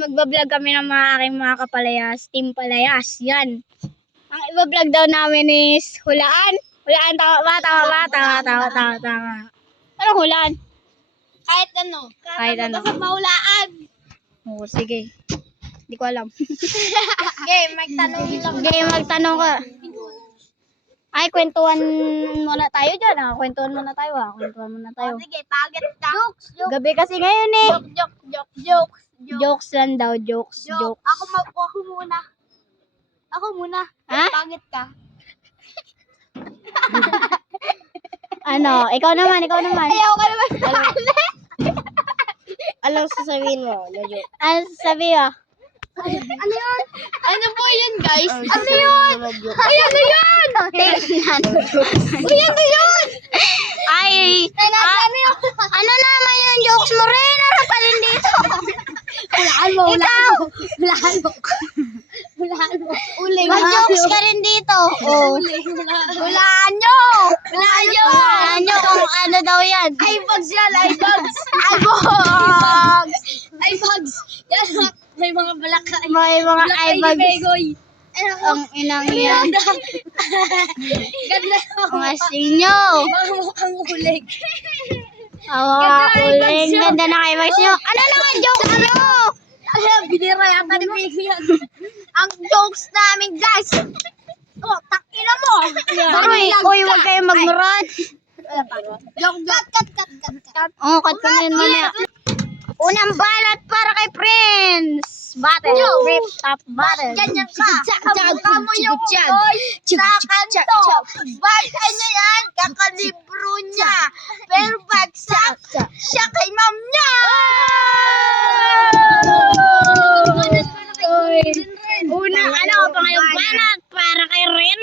magbablog kami ng mga aking mga kapalayas, team palayas, yan. Ang iba-vlog daw namin is hulaan. Hulaan, tama ba? Tama. Ano hulaan? Kahit ano. Kahit ano. Basta mahulaan. Oo, sige. Hindi ko alam. Game, magtanong lang. Game, magtanong ka. Ay, kwentuhan muna tayo dyan. Kwentuhan muna tayo. Sige, pagit ka. Jokes. Gabi kasi ngayon eh. Jokes. Jokes lang daw, jokes. Ako muna. Ha? Pagit ka. Ano? Ikaw naman. Ayaw ka naman sa Anong sasabihin mo? Ano sasabihin mo? Ano yun? Ano po yun, guys? Ano yun? Ay, ano yun? Uy, ano yun? Ay, ano naman yung jokes mo rin? Ano pa rin dito? Hulaan mo. Mag-jokes ka rin dito. Oh. Hulaan nyo Kung ano daw yan. iBugs yan, iBugs. Yan, may mga balakay. May mga eyebags. Begoy. Ang inang yan. Ganda Mga sinyo. mga mukhang ulig. Uling ganda ng eyebags nyo. Ano naman jokes nyo? Binira yata ni Bego yan. Ang jokes namin, guys. Oh, takina mo. Uy, huwag kayong magmurad. Cut. Cut ko na yun mamaya. Unang balat para kay Prince. Battle. Rip top battle. Ganyan ka. Kamukha mo yung boy sa kanto. Bagay niya yan, kakalibro niya. Pero bagsak, siya kay ma'am niya. Unang pangalang balat para kay Ren